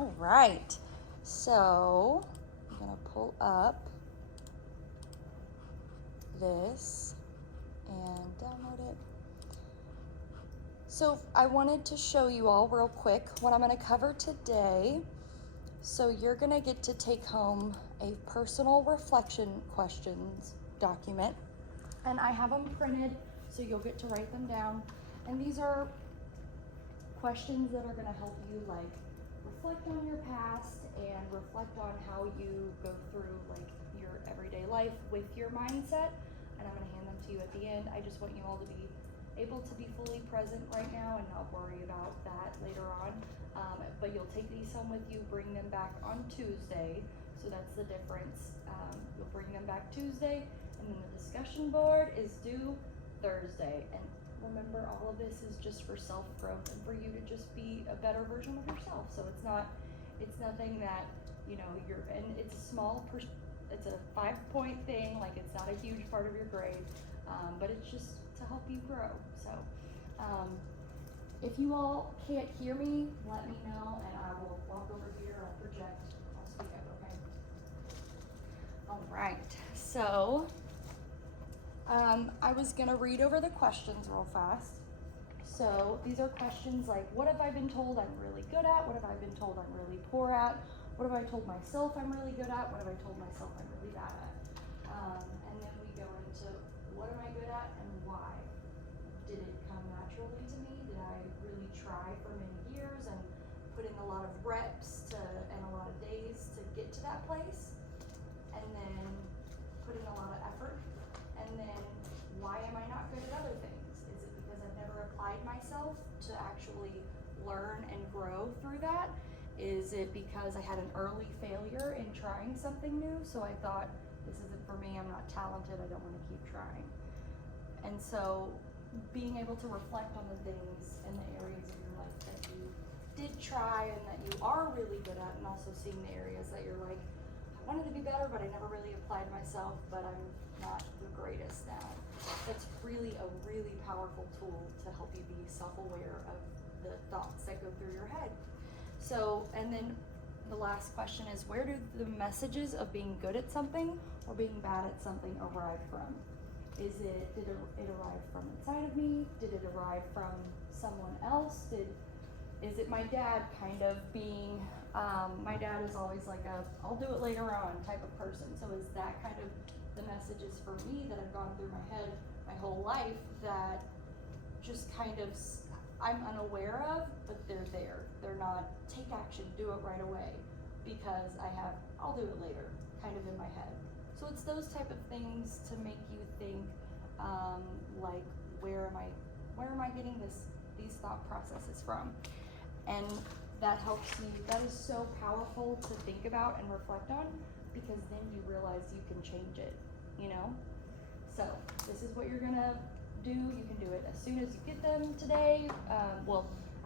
All right, so I'm gonna pull up this and download it. So I wanted to show you all real quick what I'm gonna cover today. So you're gonna get to take home a personal reflection questions document, and I have them printed so you'll get to write them down. And these are questions that are gonna help you like reflect on your past and reflect on how you go through like your everyday life with your mindset. And I'm gonna hand them to you at the end. I just want you all to be able to be fully present right now and not worry about that later on. But you'll take these home with you, bring them back on Tuesday. So that's the difference. You'll bring them back Tuesday, and then the discussion board is due Thursday. And remember, all of this is just for self-growth and for you to just be a better version of yourself. So it's nothing that, and it's a small, it's a 5-point thing, like it's not a huge part of your grade, but it's just to help you grow. So if you all can't hear me, let me know and I will walk over here, I'll project, I'll speak up, okay? All right, so I was gonna read over the questions real fast. So these are questions like, what have I been told I'm really good at? What have I been told I'm really poor at? What have I told myself I'm really good at? What have I told myself I'm really bad at? And then we go into, what am I good at and why? Did it come naturally to me? Did I really try for many years and put in a lot of reps and a lot of days to get to that place? And then put in a lot of effort? And then why am I not good at other things? Is it because I've never applied myself to actually learn and grow through that? Is it because I had an early failure in trying something new? So I thought, this isn't for me, I'm not talented, I don't want to keep trying. And so being able to reflect on the things and the areas of your life that you did try and that you are really good at, and also seeing the areas that you're like, I wanted to be better, but I never really applied myself, but I'm not the greatest now. That's really a really powerful tool to help you be self-aware of the thoughts that go through your head. So, and then the last question is, where do the messages of being good at something or being bad at something arrive from? Did it arrive from inside of me? Did it arrive from someone else? Is it my dad kind of being, my dad is always like I'll do it later on type of person. So is that kind of the messages for me that have gone through my head my whole life that just kind of I'm unaware of, but they're there. They're not, take action, do it right away, because I'll do it later, kind of in my head. So it's those type of things to make you think, like, where am I getting these thought processes from? And that helps you, that is so powerful to think about and reflect on, because then you realize you can change it, So this is what you're gonna do. You can do it as soon as you get them today,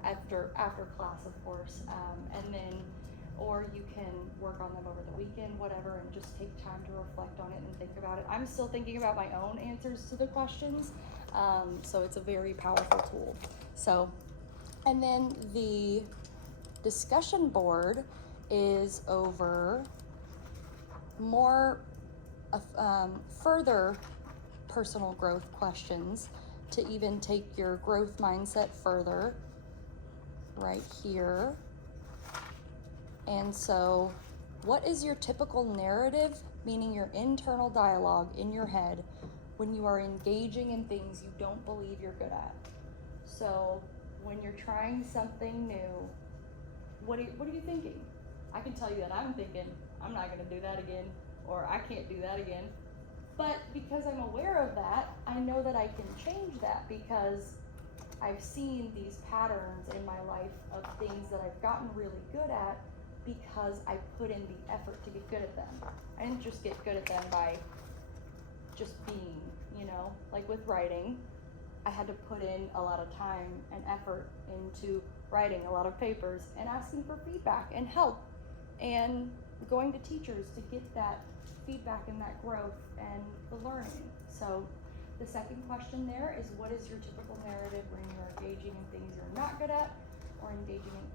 after class, of course, and then, or you can work on them over the weekend, whatever, and just take time to reflect on it and think about it. I'm still thinking about my own answers to the questions, so it's a very powerful tool. So, and then the discussion board is over more further personal growth questions to even take your growth mindset further, right here. And so, what is your typical narrative, meaning your internal dialogue in your head, when you are engaging in things you don't believe you're good at? So when you're trying something new, what are you thinking? I can tell you that I'm thinking, I'm not gonna do that again, or I can't do that again. But because I'm aware of that, I know that I can change that, because I've seen these patterns in my life of things that I've gotten really good at because I put in the effort to get good at them. I didn't just get good at them by just being, like with writing, I had to put in a lot of time and effort into writing a lot of papers and asking for feedback and help and going to teachers to get that feedback and that growth and the learning. So the second question there is, what is your typical narrative when you're engaging in things you're not good at or engaging in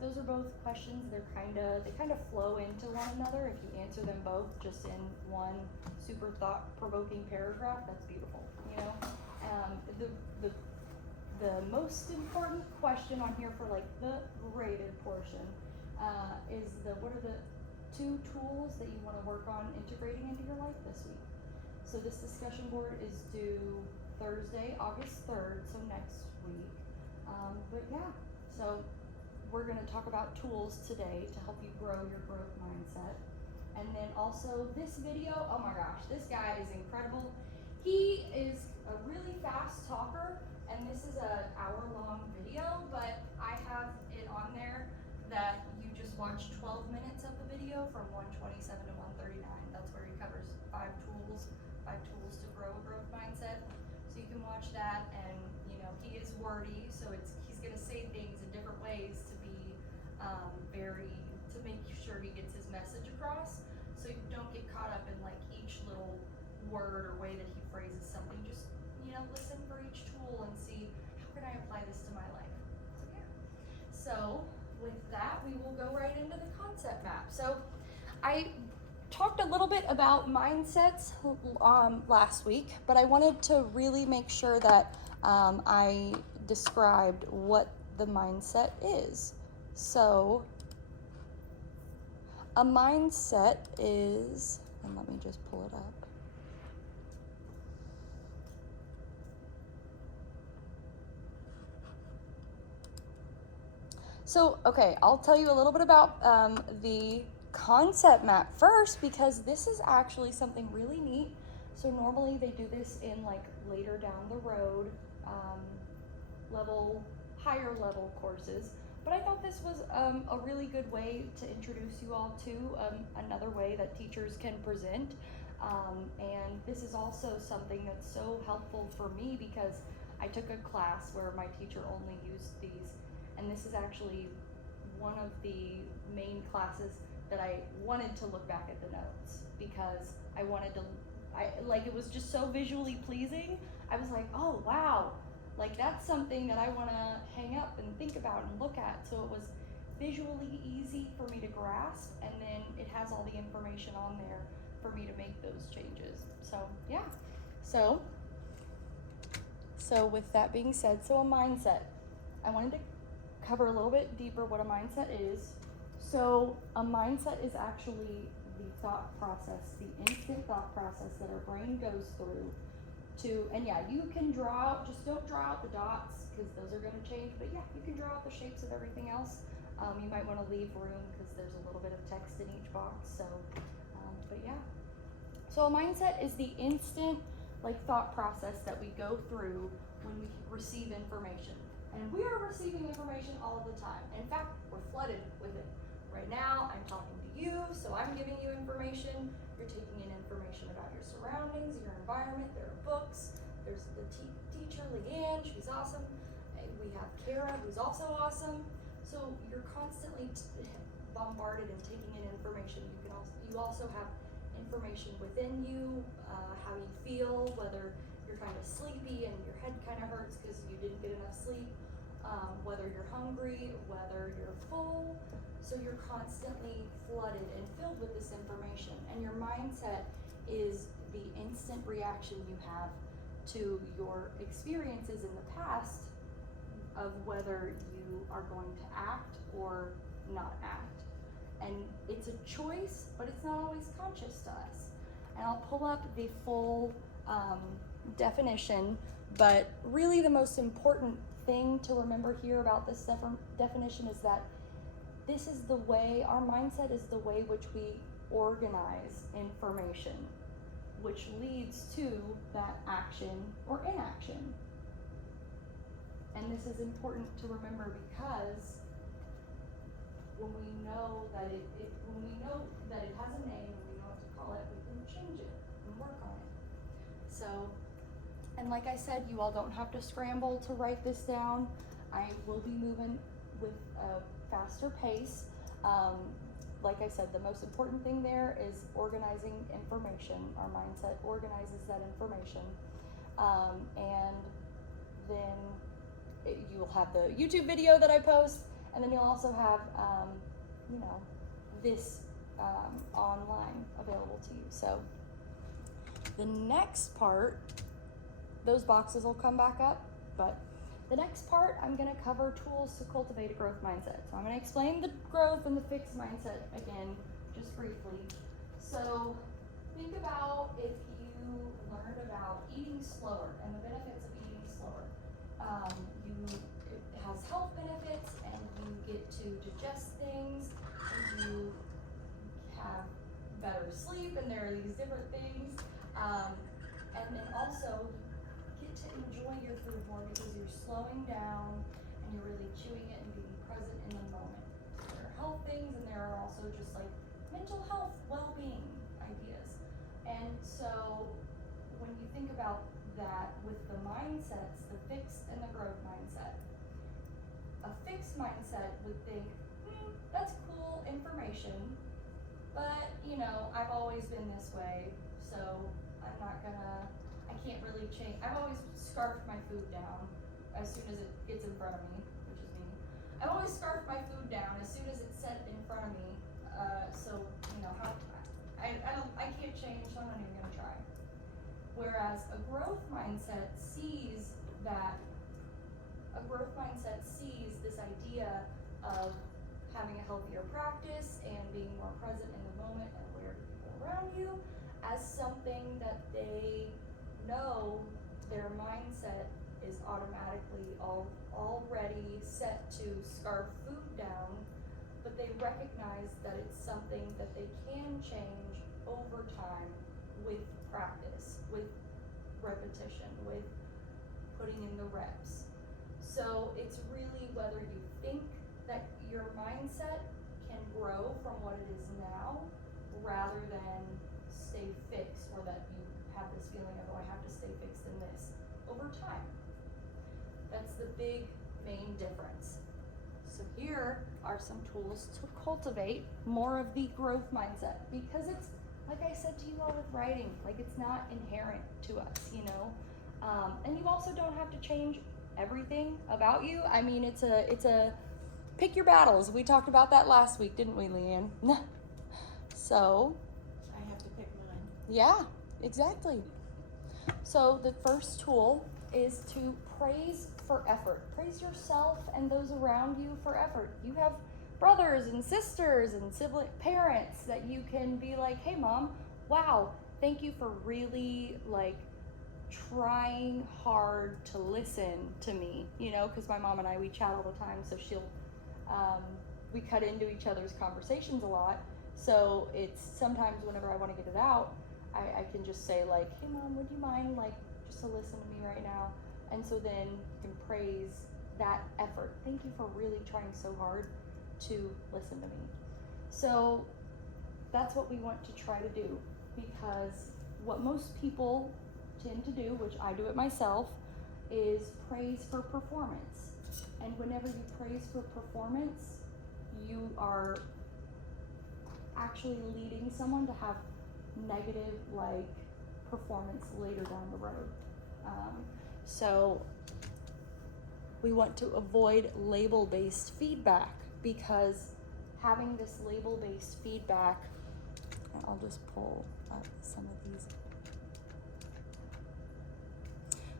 those are both questions. They kind of flow into one another. If you answer them both just in one super thought-provoking paragraph, that's beautiful. You know, the most important question on here for like the graded portion is what are the 2 tools that you want to work on integrating into your life this week. So this discussion board is due Thursday, August 3rd, so next week. But yeah, so we're going to talk about tools today to help you grow your growth mindset. And then also this video, oh my gosh, this guy is incredible. He is a really fast talker, and this is an hour-long video, but I have it on there that you just watch 12 minutes of the video from 127 to 139. That's where he covers 5 tools to grow a growth mindset. So you can watch that, and you know, he is wordy, so he's gonna say things in different ways to be to make sure he gets his message across. So you don't get caught up in like each little word or way that he phrases something. Just, you know, listen for each tool and see how can I apply this to my life. So yeah. So with that, we will go right into the concept map. So I talked a little bit about mindsets last week, but I wanted to really make sure that I described what the mindset is. So a mindset is, and let me just pull it up. So, okay, I'll tell you a little bit about the concept map first, because this is actually something really neat. So normally they do this in like later down the road higher level courses, but I thought this was a really good way to introduce you all to another way that teachers can present. And this is also something that's so helpful for me because I took a class where my teacher only used these, and this is actually one of the main classes that I wanted to look back at the notes because I wanted to, it was just so visually pleasing. I was like, oh wow, like that's something that I want to hang up and think about and look at. So it was visually easy for me to grasp, and then it has all the information on there for me to make those changes. So yeah, so with that being said, so a mindset, I wanted to cover a little bit deeper what a mindset is. So a mindset is actually the thought process, the instant thought process that our brain goes through to, and yeah, you can draw out, just don't draw out the dots because those are going to change, but yeah, you can draw out the shapes of everything else. You might want to leave room because there's a little bit of text in each box. So, but yeah. So a mindset is the instant thought process that we go through when we receive information. And we are receiving information all of the time. In fact, we're flooded with it. Right now, I'm talking to you, so I'm giving you information. You're taking in information about your surroundings, your environment. There are books. There's the teacher, Leanne, she's awesome. We have Kara, who's also awesome. So you're constantly bombarded and taking in information. You also have information within you, how you feel, whether you're kind of sleepy and your head kind of hurts because you didn't get enough sleep, whether you're hungry, whether you're full. So you're constantly flooded and filled with this information, and your mindset is the instant reaction you have to your experiences in the past of whether you are going to act or not act. And it's a choice, but it's not always conscious to us. And I'll pull up the full definition, but really the most important thing to remember here about this definition is that this is the way, our mindset is the way which we organize information, which leads to that action or inaction. And this is important to remember because when we know that it has a name and we know what to call it, we can change it and work on it. So, and like I said, you all don't have to scramble to write this down. I will be moving with a faster pace. Like I said, the most important thing there is organizing information. Our mindset organizes that information. And then you'll have the YouTube video that I post, And then you'll also have, you know, this online available to you. So the next part, those boxes will come back up, but the next part, I'm gonna cover tools to cultivate a growth mindset. So I'm gonna explain the growth and the fixed mindset again, just briefly. So think about if you learned about eating slower and the benefits of eating slower. It has health benefits, and you get to digest things, and you have better sleep, and there are these different things. And then also get to enjoy your food more because you're slowing down and you're really chewing it and being present in the moment. There are health things, and there are also just like mental health, well-being ideas. And so when you think about that with the mindsets, the fixed and the growth mindset, a fixed mindset would think, that's cool information, but you know, I've always been this way, so I can't really change. I've always scarfed my food down as soon as it gets in front of me, which is me. I've always scarfed my food down as soon as it's set in front of me, so you know, I can't change, so I'm not even gonna try. Whereas a growth mindset sees this idea of having a healthier practice and being more present in the moment and aware of people around you as something that they know their mindset is automatically already set to scarf food down, but they recognize that it's something that they can change over time with practice, with repetition, with putting in the reps. So it's really whether you think that your mindset can grow from what it is now rather than stay fixed, or that you have this feeling of, oh, I have to stay fixed in this over time. That's the big main difference. So here are some tools to cultivate more of the growth mindset, because it's, like I said to you all with writing, like it's not inherent to us, you know? And you also don't have to change everything about you. I mean, it's a pick your battles. We talked about that last week, didn't we, Leanne? So. I have to pick mine. Yeah, exactly. So the first tool is to praise for effort. Praise yourself and those around you for effort. You have brothers and sisters and sibling parents that you can be like, hey mom, wow, thank you for really like trying hard to listen to me, you know, because my mom and I, we chat all the time, so we cut into each other's conversations a lot. So it's sometimes whenever I want to get it out, I can just say like, hey mom, would you mind like just to listen to me right now? And so then you can praise that effort. Thank you for really trying so hard to listen to me. So that's what we want to try to do, because what most people tend to do, which I do it myself, is praise for performance. And whenever you praise for performance, you are actually leading someone to have negative like performance later down the road. So we want to avoid label-based feedback, because having this label-based feedback, I'll just pull up some of these.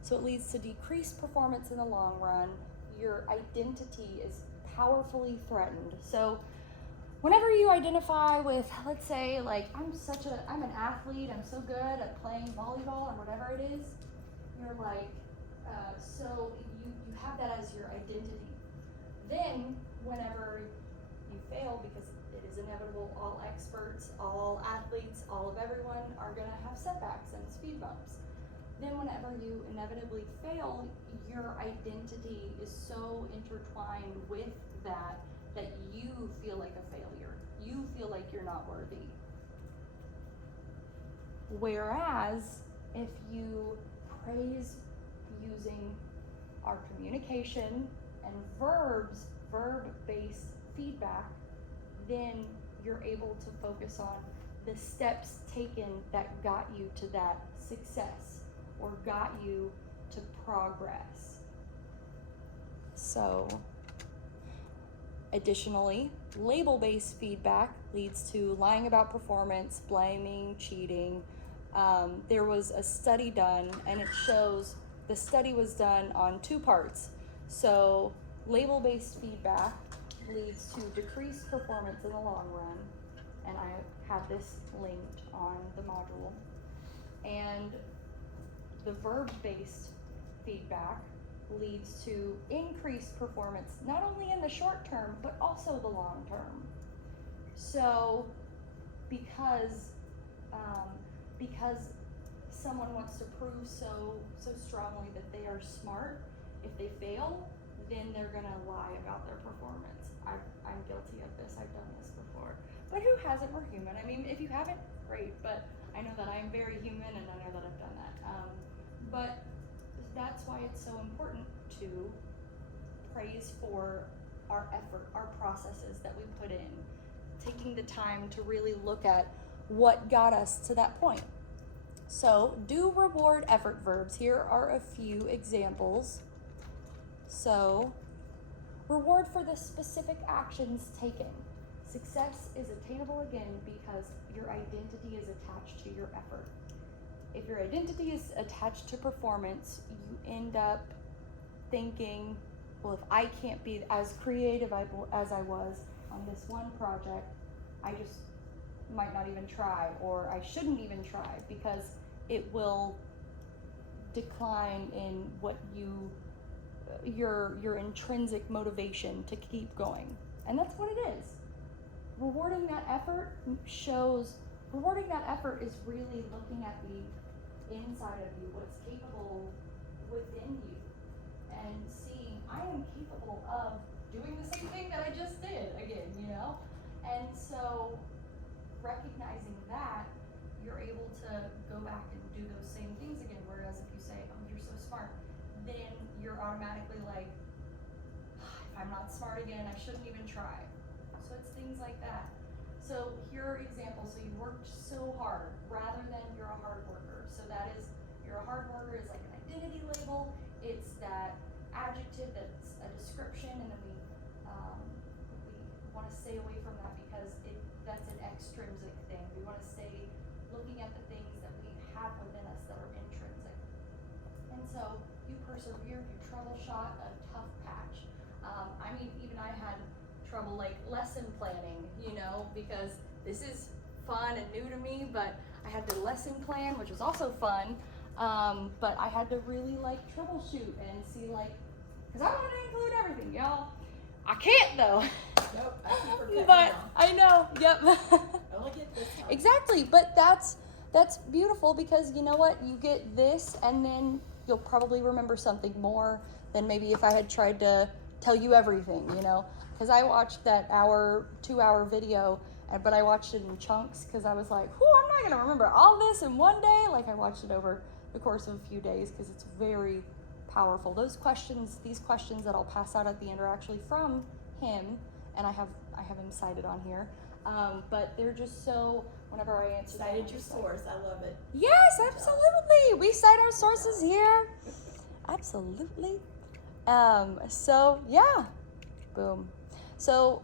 So it leads to decreased performance in the long run. Your identity is powerfully threatened. So whenever you identify with, let's say, like, I'm an athlete, I'm so good at playing volleyball or whatever it is, you're like, so you have that as your identity. Then whenever you fail, because it is inevitable, all experts, all athletes, all of everyone are gonna have setbacks and speed bumps. Then whenever you inevitably fail, your identity is so intertwined with that you feel like a failure. You feel like you're not worthy. Whereas if you praise using our communication and verb-based feedback, then you're able to focus on the steps taken that got you to that success or got you to progress. So Additionally, label-based feedback leads to lying about performance, blaming, cheating. There was a study done, and it shows the study was done on 2 parts. So label-based feedback leads to decreased performance in the long run, and I have this linked on the module. And the verb-based feedback leads to increased performance, not only in the short term, but also the long term. So because someone wants to prove so strongly that they are smart, if they fail, then they're gonna lie about their performance. I'm guilty of this, I've done this before. But who hasn't? We're human. I mean, if you haven't, great, but I know that I am very human, and I know that I've done that. But that's why it's so important to praise for our effort, our processes that we put in, taking the time to really look at what got us to that point. So, do reward effort verbs. Here are a few examples. So, reward for the specific actions taken. Success is attainable again because your identity is attached to your effort. If your identity is attached to performance, you end up thinking, well, if I can't be as creative as I was on this one project, I just might not even try, or I shouldn't even try, because it will decline in what your intrinsic motivation to keep going. And that's what it is. Rewarding that effort is really looking at the inside of you, what's capable within you, and seeing I am capable of doing the same thing that I just did again, And so recognizing that, you're able to go back and do those same things again. Whereas if you say, oh, you're so smart, then you're automatically like, if I'm not smart again, I shouldn't even try. So it's things like that. So here are examples. So you worked so hard rather than you're a hard worker. So that is, you're a hard worker is like an identity label. It's that adjective that's a description, and then we want to stay away from that because that's an extrinsic thing. We want to stay looking at the things that we have within us that are intrinsic. And so you persevered, you troubleshot a tough patch. Even I had trouble like lesson planning, because this is fun and new to me, but I had to lesson plan, which was also fun. But I had to really troubleshoot and see because I want to include everything, y'all. I can't though. Nope, I keep forgetting. But I know, yep. Only get this time. Exactly, but that's beautiful because you know what? You get this, and then you'll probably remember something more than maybe if I had tried to tell you everything, Because I watched that 2-hour video, but I watched it in chunks because I was like, I'm not going to remember all this in one day. I watched it over the course of a few days because it's very powerful. These questions that I'll pass out at the end are actually from him, and I have him cited on here. But they're just so, whenever I answer them, Cited your source, I love it. Yes, absolutely. We cite our sources here. Absolutely. So yeah, boom. So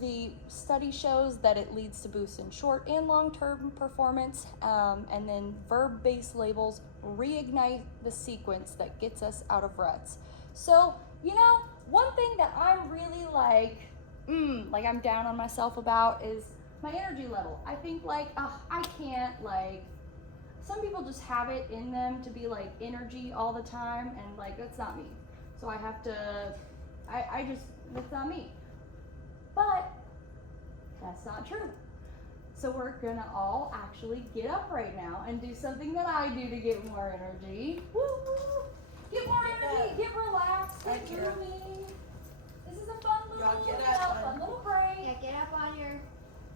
the study shows that it leads to boosts in short and long-term performance, and then verb-based labels reignite the sequence that gets us out of ruts. So, one thing that I'm really I'm down on myself about is my energy level. I think I can't some people just have it in them to be energy all the time, and that's not me. So I have to, that's not me. But that's not true. So we're gonna all actually get up right now and do something that I do to get more energy. Woo woo! Get more energy, get relaxed, get moving. This is a fun little break. Yeah, get up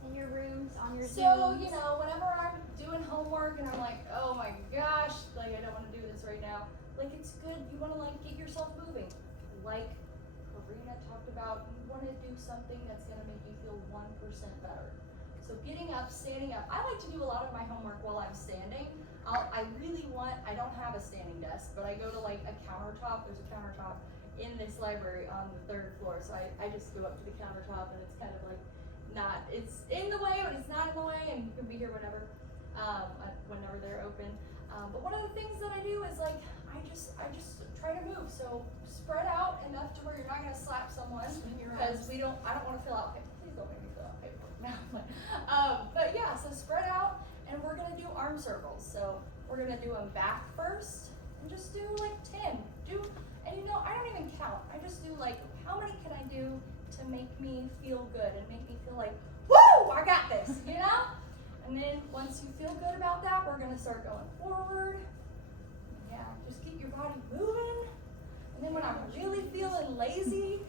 in your rooms, on your So, Zooms. whenever I'm doing homework and I'm like, oh my gosh, I don't want to do this right now. It's good. You want to get yourself moving. Like Karina talked about, you want to do something that's going to make you feel 1% better. So getting up, standing up. I like to do a lot of my homework while I'm standing. I don't have a standing desk, but I go to a countertop. There's a countertop in this library on the 3rd floor, so I just go up to the countertop, and it's kind of like it's in the way, but it's not in the way, and you can be here whenever they're open. But one of the things that I do is like, I just try to move, so spread out enough to where you're not gonna slap someone, because I don't wanna fill out paper. Please don't make me fill out paperwork now. But yeah, so spread out, and we're gonna do arm circles. So we're gonna do them back first, and just do like 10. And you know, I don't even count. I just do like, how many can I do to make me feel good and make me feel like, woo, I got this, you know? And then once you feel good about that, we're gonna start going forward. Yeah, just keep your body moving. And then when I'm really feeling lazy,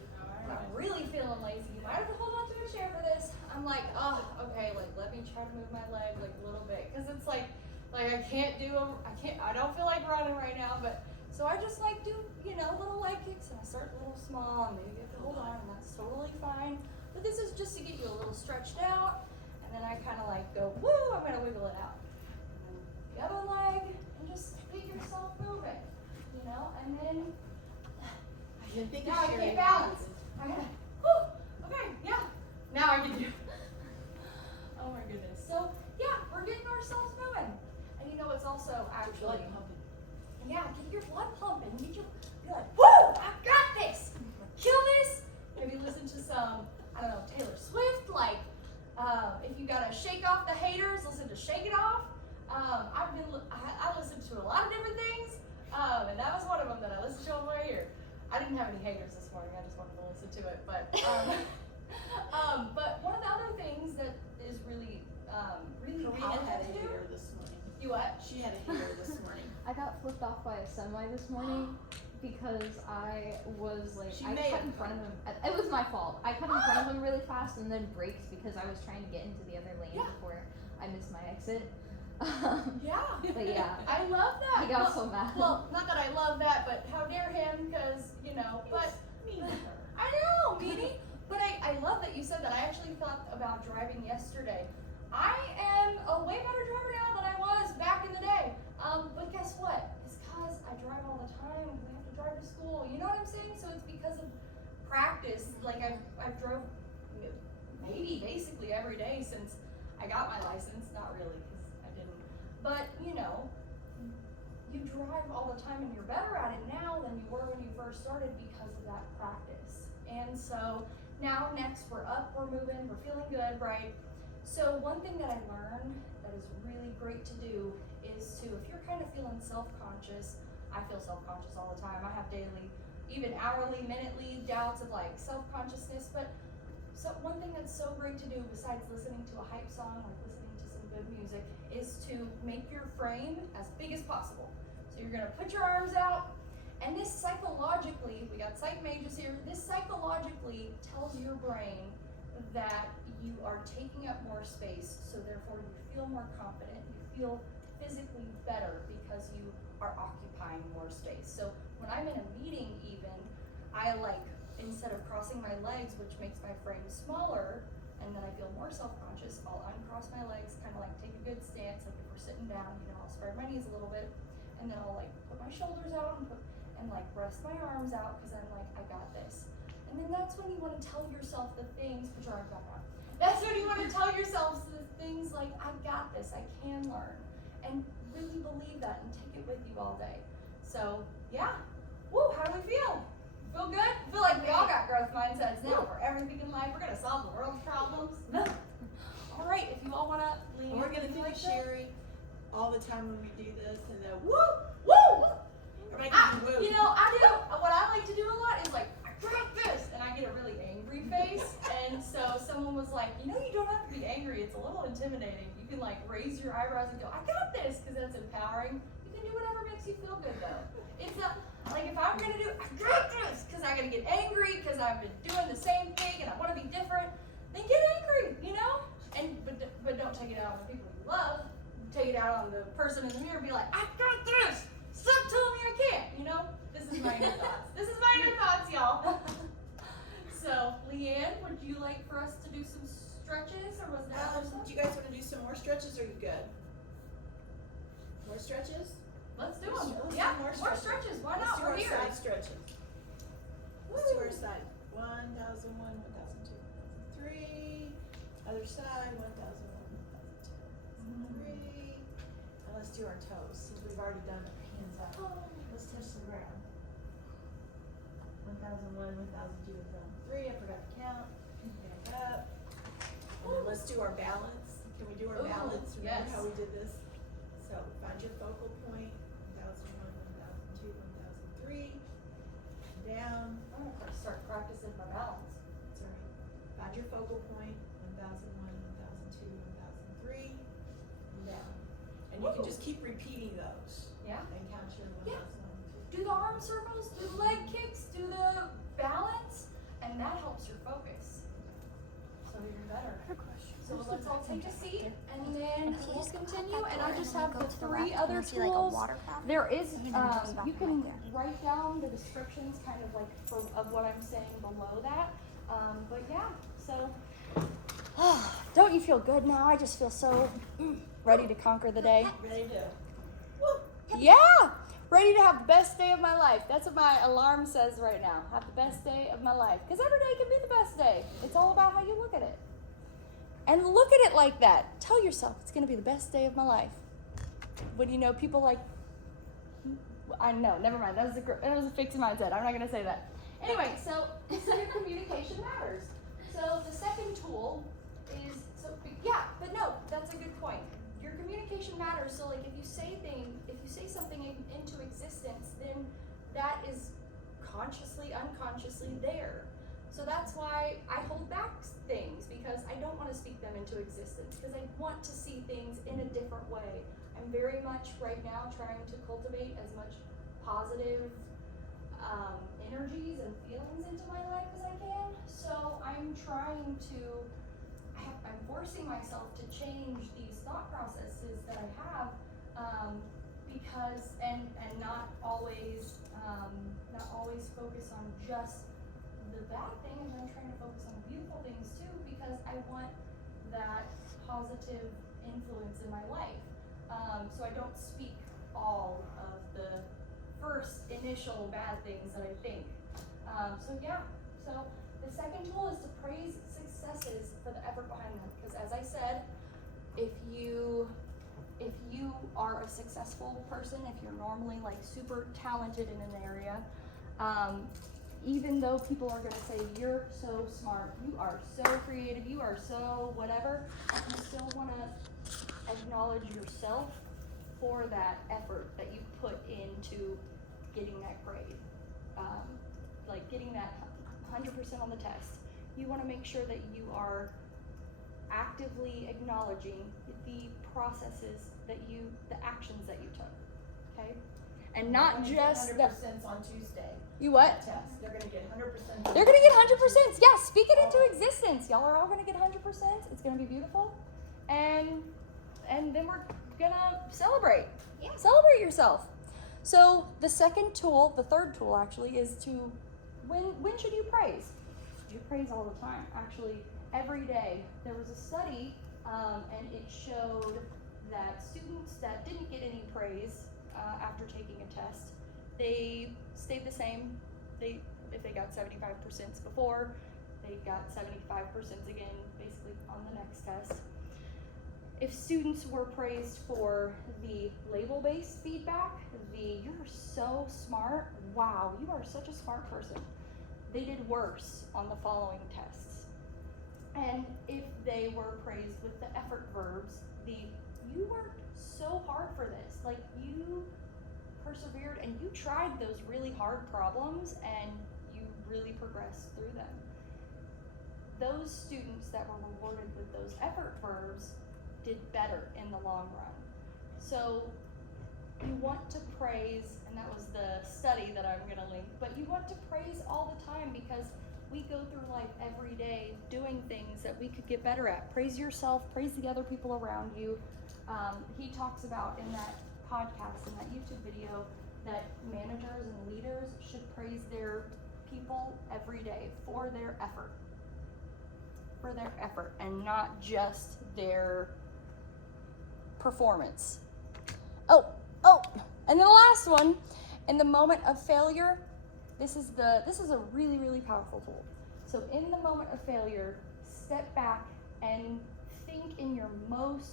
you might have to hold on to a chair for this. I'm like, oh, okay, like let me try to move my leg like a little bit, because it's like I don't feel like running right now, but so I just like do, you know, little leg kicks, and I start a little small, and maybe you have to hold on, and that's totally fine. But this is just to get you a little stretched out, and then I kind of like go, woo, I'm gonna wiggle it out. And then the other leg, and just get yourself moving, you know, and then now I can't balance. I gotta, whoo, okay, yeah, now I can do. Oh my goodness. So yeah, we're getting ourselves moving, and you know, it's also actually. Yeah, get your blood pumping. Be like, woo! I got this. Kill this. Maybe listen to some, I don't know, Taylor Swift. Like, if you gotta shake off the haters, listen to Shake It Off. I listened to a lot of different things, and that was one of them that I listened to on the way here. I didn't have any haters this morning. I just wanted to listen to it, but but one of the other things that is really Karina powerful had a to do. hater this morning. You what? She had a hater this morning. I got flipped off by a semi this morning because I was like, She I may cut have. in front of him. It was my fault. I cut in front of him really fast and then braked because I was trying to get into the other lane Yeah. before I missed my exit. Yeah. But yeah, I love that. he got so mad. Well, not that I love that, but how dare him, because, you know, but Me neither. I know, meanie. But I love that you said that. I actually thought about driving yesterday. I am a way better driver now than I was back in the day. But guess what? It's because I drive all the time. We have to drive to school. You know what I'm saying? So it's because of practice. Like I've drove maybe basically every day since I got my license. Not really, because I didn't. But you know, you drive all the time, and you're better at it now than you were when you first started because of that practice. And so now next we're up, we're moving, we're feeling good, right? So one thing that I learned that is really great to do is to, if you're kind of feeling self-conscious, I feel self-conscious all the time. I have daily, even hourly, minutely doubts of like self-consciousness, but so one thing that's so great to do besides listening to a hype song, like listening to some good music, is to make your frame as big as possible. So you're gonna put your arms out, and this psychologically, we got psych mages here, this psychologically tells your brain that you are taking up more space, so therefore you feel more confident, you feel physically better because you are occupying more space. So when I'm in a meeting even, I like, instead of crossing my legs, which makes my frame smaller, and then I feel more self-conscious, I'll uncross my legs, kind of like take a good stance, like if we're sitting down, you know, I'll spread my knees a little bit, and then I'll like put my shoulders out and like rest my arms out, because I'm like, I got this. And then that's when you want to tell yourself the things, put your arms back out. That's when you want to tell yourself the things like, I got this, I can learn. And really believe that and take it with you all day. So, yeah. Woo, how do we feel? Feel good? Feel like we all got growth mindsets now for everything in life. We're going to solve the world's problems. All right, if you all want to lean And we're gonna do like the that. sharing all the time when we do this, and the Woo, woo. everybody can woo. You know, I do. What I like to do a lot is like, I got this, and I get a really angry face. And so someone was like, you know, you don't have to be angry. It's a little intimidating. You can like raise your eyebrows and go, I got this, because that's empowering. You can do whatever makes you feel good though. It's not like if I'm gonna do, I got this, because I gotta get angry because I've been doing the same thing and I want to be different. Then get angry, you know. And but don't take it out on the people you love. Take it out on the person in the mirror. And be like, I got this. Stop telling me I can't. You know. This is my inner thoughts. This is my inner thoughts, y'all. So, Leanne, would you like for us to do some stretches, or was there other Do stuff? you guys want to do some more stretches, or are you good? More stretches? Let's do Let's them. do Yeah, more more stretches. stretches. Why Let's not? do We're our here. side stretches. Let's do our side. 1,001, 1,002, 1,003. Other side, 1,001, 1,002, 1,003. And let's do our toes, since we've already done our hands up. Let's touch the ground. 1,001, 1,002, 1,003. I forgot to count. Back up. And then let's do our balance. Can we do our Ooh, balance? Remember yes. how we did this? So find your focal point. 1,001, 1,002, 1,003. Down. I'm gonna start practicing my balance. Sorry. Find your focal point. 1,001, 1,002, 1,003. And down. And you can just keep repeating those. Yeah. And count your Yeah. 1,001, 1,002. Do the arm circles, do the leg kicks, do the balance, and that helps your focus. So even better. So let's all take a seat, and then we'll continue. And I just have the three other tools. There is, you can write down the descriptions, kind of like of what I'm saying below that. But yeah, so don't you feel good now? I just feel so ready to conquer the day. Ready to. Woo! Yeah, ready to have the best day of my life. That's what my alarm says right now. Have the best day of my life. Because every day can be the best day. It's all about how you look at it. And look at it like that. Tell yourself it's going to be the best day of my life. When you know people like, I know, never mind. That was a fixed mindset. I'm not going to say that. Anyway, so your communication matters. So the second tool is, but no, that's a good point. Your communication matters. So like if you say something into existence, then that is consciously, unconsciously there. So that's why I hold back things, because I don't want to speak them into existence, because I want to see things in a different way. I'm very much right now trying to cultivate as much positive energies and feelings into my life as I can. So I'm trying to, I'm forcing myself to change these thought processes that I have, because, and not always focus on just the bad things. I'm trying to focus on the beautiful things too, because I want that positive influence in my life. So I don't speak all of the first initial bad things that I think. So the second tool is to praise successes for the effort behind them. Because as I said, if you are a successful person, if you're normally like super talented in an area, even though people are gonna say you're so smart, you are so creative, you are so whatever, you still wanna acknowledge yourself for that effort that you put into getting that grade, like getting that 100% on the test. You wanna make sure that you are actively acknowledging the processes that the actions that you took, okay? And not just the 100% on Tuesday. You what? That test. They're gonna get 100%. They're gonna get 100%. Yeah, speak it into existence. Y'all are all gonna get 100%. It's gonna be beautiful, and then we're gonna celebrate. Yeah. Celebrate yourself. So the third tool actually, is to when should you praise? You praise all the time. Actually, every day. There was a study, and it showed that students that didn't get any praise after taking a test, they stayed the same. If they got 75% before, they got 75% again, basically on the next test. If students were praised for the label-based feedback, you're so smart, wow, you are such a smart person, they did worse on the following tests. And if they were praised with the effort verbs, you worked so hard for this, like you persevered and you tried those really hard problems and you really progressed through them. Those students that were rewarded with those effort verbs did better in the long run. So you want to praise, and that was the study that I'm gonna link, but you want to praise all the time, because we go through life every day doing things that we could get better at. Praise yourself, praise the other people around you. He talks about in that podcast, in that YouTube video, that managers and leaders should praise their people every day for their effort. For their effort, and not just their performance. Oh, and then the last one, in the moment of failure, this is a really, really powerful tool. So in the moment of failure, step back and think in your most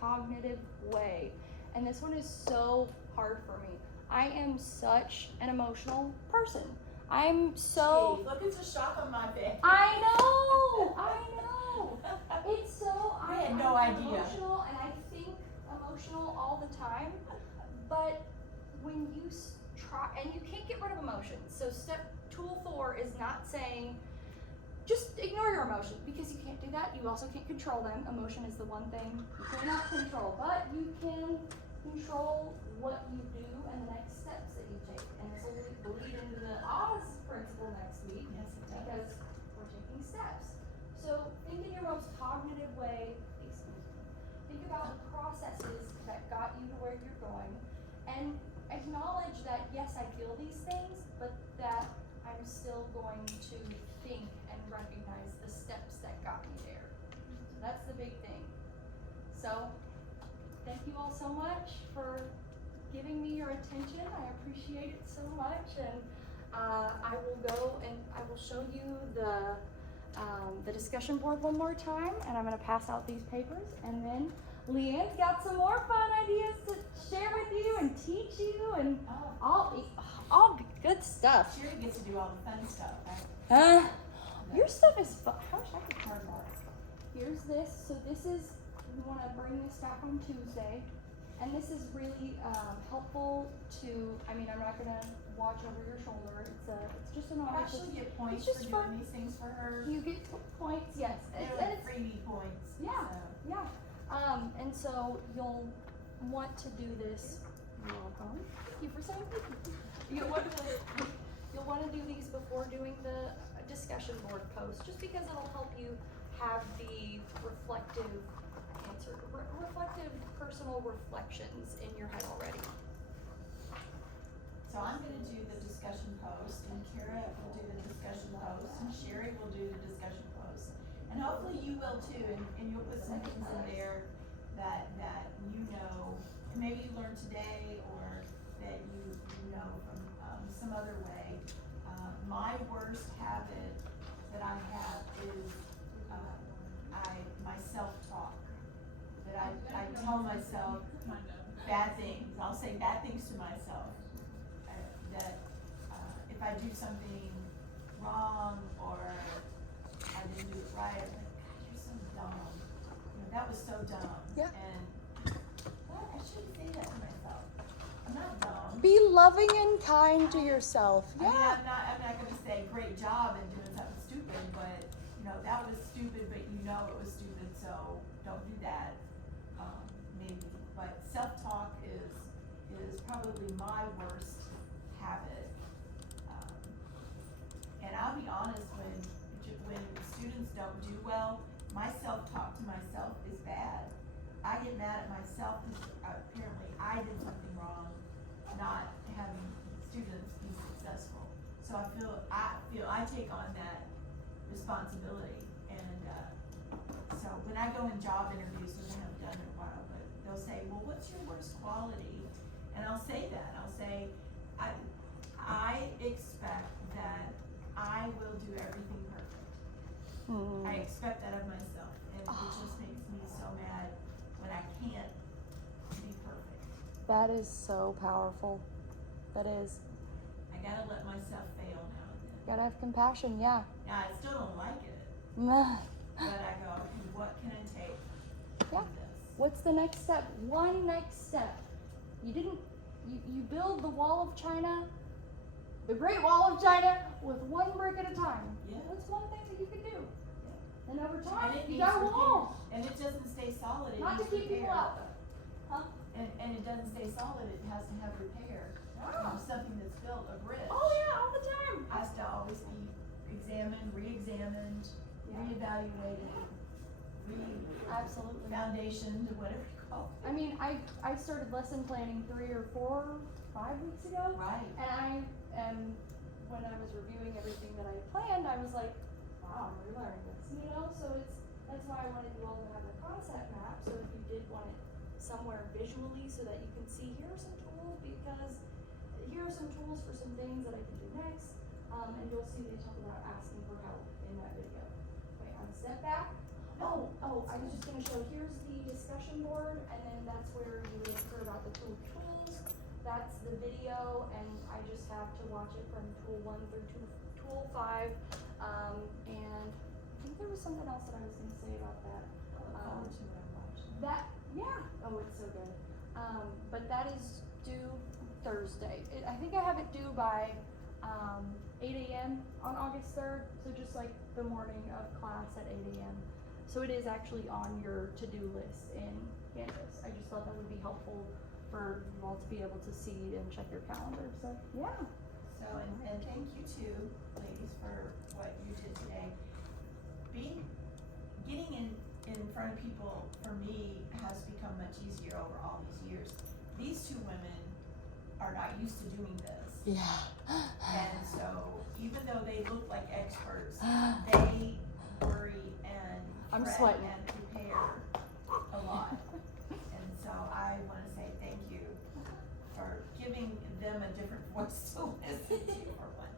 cognitive way. And this one is so hard for me. I am such an emotional person. I'm so Gee, look, it's a shock on my face. I know. It's so I had no I'm idea. emotional and I think emotional all the time. But when you try, and you can't get rid of emotions. So tool 4 is not saying just ignore your emotions, because you can't do that. You also can't control them. Emotion is the one thing you cannot control, but you can control what you do and the next steps that you take. And this will lead into the Oz principle next week. Yes, it does. Because we're taking steps. So think in your most cognitive way. Think about the processes that got you to where you're going, and acknowledge that yes, I feel these things, but that I'm still going to think and recognize the steps that got me there. That's the big thing. So thank you all so much for giving me your attention. I appreciate it so much, and I will go and I will show you the discussion board one more time, and I'm going to pass out these papers, and then Leanne's got some more fun ideas to share with you and teach you, and all good stuff. Sherry gets to do all the fun stuff, right? Your stuff is fun. I wish I could turn that. Here's this. So this is, we want to bring this back on Tuesday. And this is really helpful to, I mean, I'm not going to watch over your shoulder. It's just an You honest. actually get points just for doing fun. these things for her. You get points, yes. They're And like it's, freebie points. Yeah. So. yeah. And so you'll want to do this. You're welcome. Thank you for saying thank you. You'll want to do these before doing the discussion board post, just because it'll help you have the reflective personal reflections in your head already. So I'm gonna do the discussion post, and Kara will do the discussion post, and Sherry will do the discussion post. And hopefully you will too, and you'll put some things in there that you know, and maybe you learned today, or that you know from some other way. My worst habit that I have is my self-talk. That I tell myself bad things. I'll say bad things to myself. That if I do something wrong or I didn't do it right, I'm like, God, you're so dumb. You know, that was so dumb. Yeah. And I shouldn't say that to myself. I'm not dumb. Be loving and kind to yourself. I mean, I'm not gonna say great job in doing something stupid, but you know, that was stupid, but you know it was stupid, so don't do that. Maybe. But self-talk is probably my worst habit. And I'll be honest, when students don't do well, my self-talk to myself is bad. I get mad at myself because apparently I did something wrong, not having students be successful. So I feel I take on that responsibility. And so when I go in job interviews, which I haven't done in a while, but they'll say, well, what's your worst quality? And I'll say that. I'll say, I expect that I will do everything perfect. I expect that of myself, and it just makes me so mad when I can't be perfect. That is so powerful. That is. I gotta let myself fail now and then. Gotta have compassion, yeah. Now, I still don't like it, Yeah. but I go, okay, what can I take from this? What's the next step? One next step. You build the wall of China, the Great Wall of China, with one brick at a time. Yeah. What's one thing that you can do? Yeah. And over time, And it you needs got a wall. And it doesn't stay solid, it Not to needs keep people repair. out though. Huh? And it doesn't stay solid, it has to have repair. Something that's built, a bridge. Oh yeah, all the time. Has to always be examined, re-examined, reevaluated, Absolutely. foundationed, whatever you call it. I mean, I started lesson planning 3 or 4, 5 weeks ago. Right. And when I was reviewing everything that I had planned, I was like, wow, I'm relearning this, So that's why I wanted you all to have the concept map, so if you did want it somewhere visually so that you can see, here are some tools, because here are some tools for some things that I can do next. And you'll see they talk about asking for help in that video. Wait, on step back. Oh, I was just gonna show, here's the discussion board, and then that's where you would hear about the tools. That's the video, and I just have to watch it from tool 1 through tool 5. And I think there was something else that I was gonna say about that. I look forward to what I'm watching. Oh, it's so good. But that is due Thursday. I think I have it due by 8 a.m. on August 3rd. So just like the morning of class at 8 a.m. So it is actually on your to-do list in Canvas. I just thought that would be helpful for you all to be able to see and check your calendar. So yeah. So, and thank you too, ladies, for what you did today. Getting in front of people, for me, has become much easier over all these years. These two women are not used to doing this. Yeah. And so, even though they look like experts, they worry and I'm fret sweating. and prepare a lot. And so I wanna say thank you for giving them a different voice to listen to for one.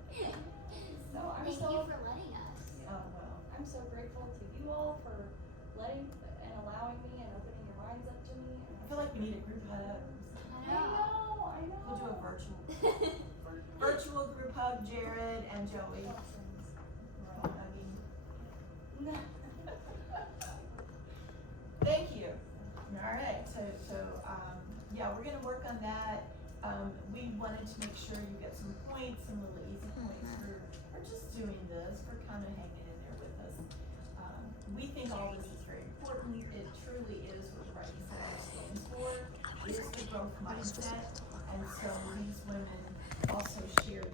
So I'm Thank so, you for letting us. oh, well, I'm so grateful to you all for letting and allowing me and opening your minds up to me. And I feel like we need a group hug. I know. I know. We'll do a virtual group hug, Jared and Joey. We're all hugging. Thank you. Alright, so, yeah, we're gonna work on that. We wanted to make sure you get some points, some little easy points for just doing this, for kind of hanging in there with us. We think all this is very important. It truly is what the Writing Center stands for. It is the growth mindset. And so these women also share